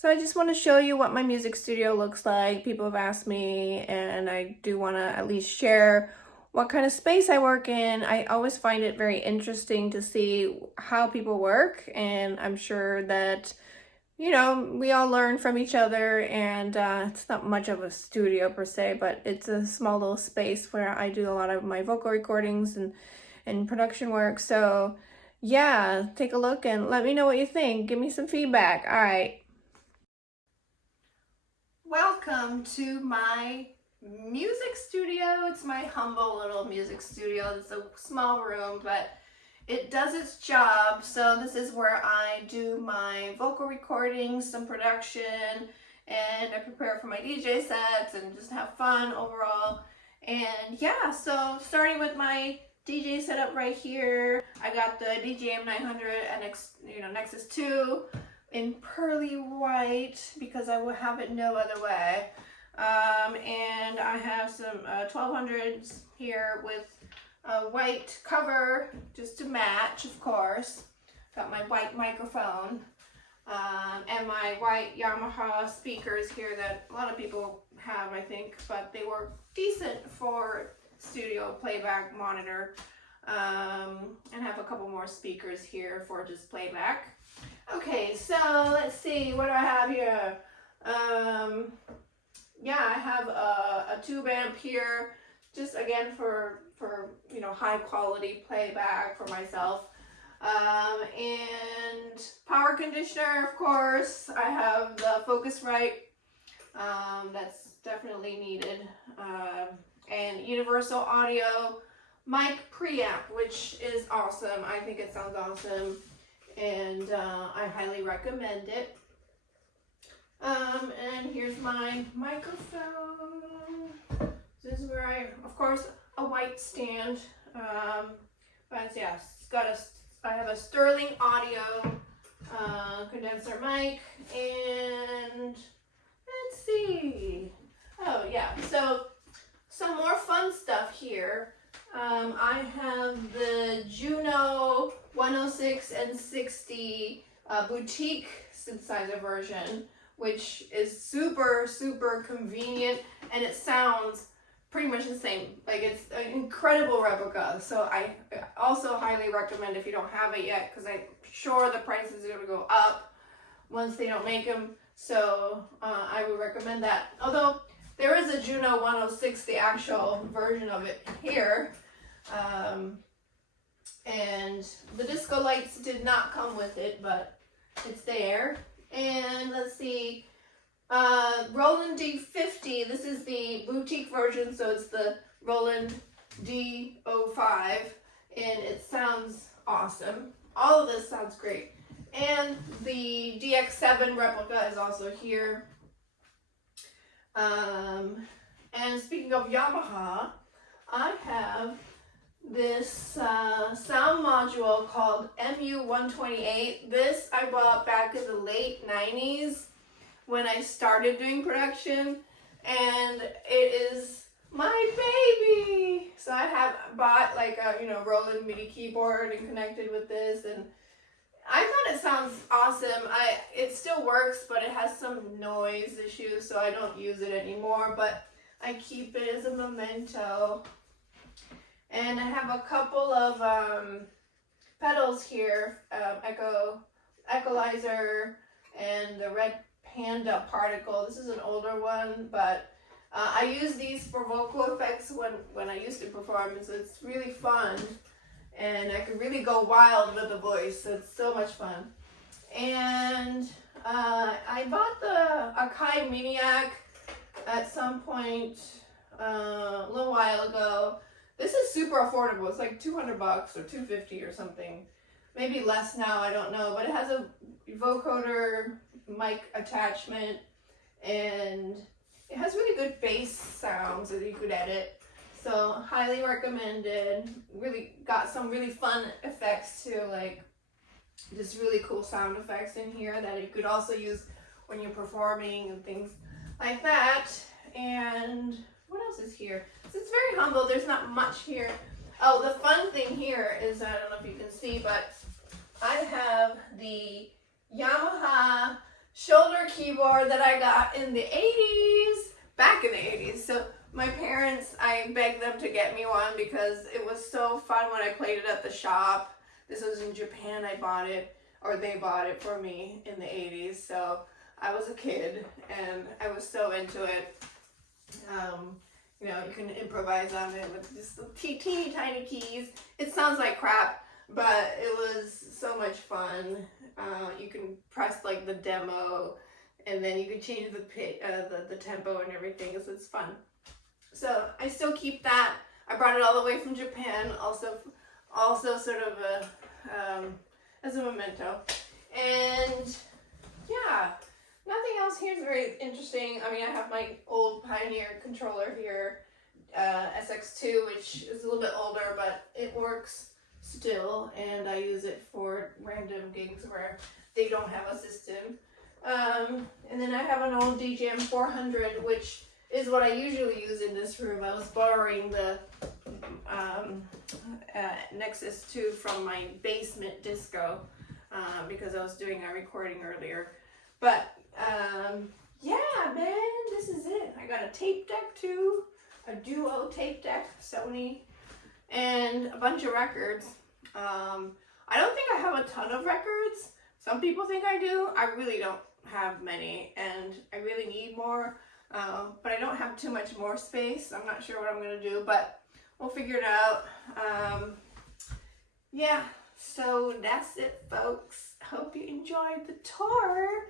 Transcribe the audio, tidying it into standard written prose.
So I just want to show you what my music studio looks like. People have asked me, and I do want to at least share what kind of space I work in. I always find it very interesting to see how people work, and I'm sure that, you know, we all learn from each other, and it's not much of a studio per se, but it's a small little space where I do a lot of my vocal recordings and production work. So yeah, take a look and let me know what you think. Give me some feedback. All right. Welcome to my music studio. It's my humble little music studio. It's a small room, but it does its job. So this is where I do my vocal recordings, some production, and I prepare for my DJ sets and just have fun overall. And yeah, so starting with my DJ setup right here, I got the DJM 900 and Nexus 2 in pearly white because I will have it no other way. And I have some 1200s here with a white cover just to match, of course. Got my white microphone and my white Yamaha speakers here that a lot of people have, I think, but they were decent for studio playback monitor. And have a couple more speakers here for just playback. Okay, so let's see, what do I have here? Yeah, I have a tube amp here, just again for high quality playback for myself. And power conditioner, of course. I have the Focusrite, that's definitely needed. And universal audio mic preamp, which is awesome. I think it sounds awesome, and I highly recommend it. And here's my microphone. This is where of course, a white stand. But yeah, I have a Sterling Audio condenser mic, and let's see. Oh yeah, so some more fun stuff here. I have the Juno 106 and 60 boutique synthesizer version, which is super, super convenient, and it sounds pretty much the same. Like, it's an incredible replica. So I also highly recommend, if you don't have it yet, because I'm sure the prices are going to go up once they don't make them. So I would recommend that. Although there is a Juno 106, the actual version of it here. And the disco lights did not come with it, but it's there. And let's see, Roland D50, this is the boutique version, so it's the Roland D05, and it sounds awesome. All of this sounds great. And the DX7 replica is also here. And speaking of Yamaha, I have this sound module called MU128. This I bought back in the late 90s when I started doing production, and it is my baby. So I have bought like a Roland MIDI keyboard and connected with this, and I thought it sounds awesome. It still works, but it has some noise issues, so I don't use it anymore, but I keep it as a memento. And I have a couple of pedals here, equalizer and the Red Panda particle. This is an older one, but I use these for vocal effects when I used to perform, so it's really fun. And I could really go wild with the voice, so it's so much fun. And I bought the Akai Maniac at some point a little while ago. This is super affordable. It's like $200 or $250 or something. Maybe less now, I don't know. But it has a vocoder mic attachment, and it has really good bass sounds that you could edit. So highly recommended. Really got some really fun effects too, like just really cool sound effects in here that you could also use when you're performing and things like that. And what else is here? So it's very humble. There's not much here. Oh, the fun thing here is, I don't know if you can see, but I have the Yamaha shoulder keyboard that I got in the 80s, back in the 80s. So my parents, I begged them to get me one because it was so fun when I played it at the shop. This was in Japan, I bought it, or they bought it for me in the 80s. So I was a kid and I was so into it. You know, you can improvise on it with just the teeny tiny keys. It sounds like crap, but it was so much fun. You can press like the demo, and then you can change the tempo and everything. So it's fun. So I still keep that. I brought it all the way from Japan, also sort of as a memento. And yeah, nothing else here is very interesting. I mean, I have my old Pioneer controller here, SX2, which is a little bit older, but it works still, and I use it for random gigs where they don't have a system. And then I have an old DJM 400, which is what I usually use in this room. I was borrowing the Nexus 2 from my basement disco because I was doing a recording earlier. But yeah, man, this is it. I got a tape deck too, a duo tape deck, Sony, and a bunch of records. I don't think I have a ton of records. Some people think I do. I really don't have many, and I really need more. But I don't have too much more space. I'm not sure what I'm gonna do, but we'll figure it out. Yeah, so that's it, folks. Hope you enjoyed the tour.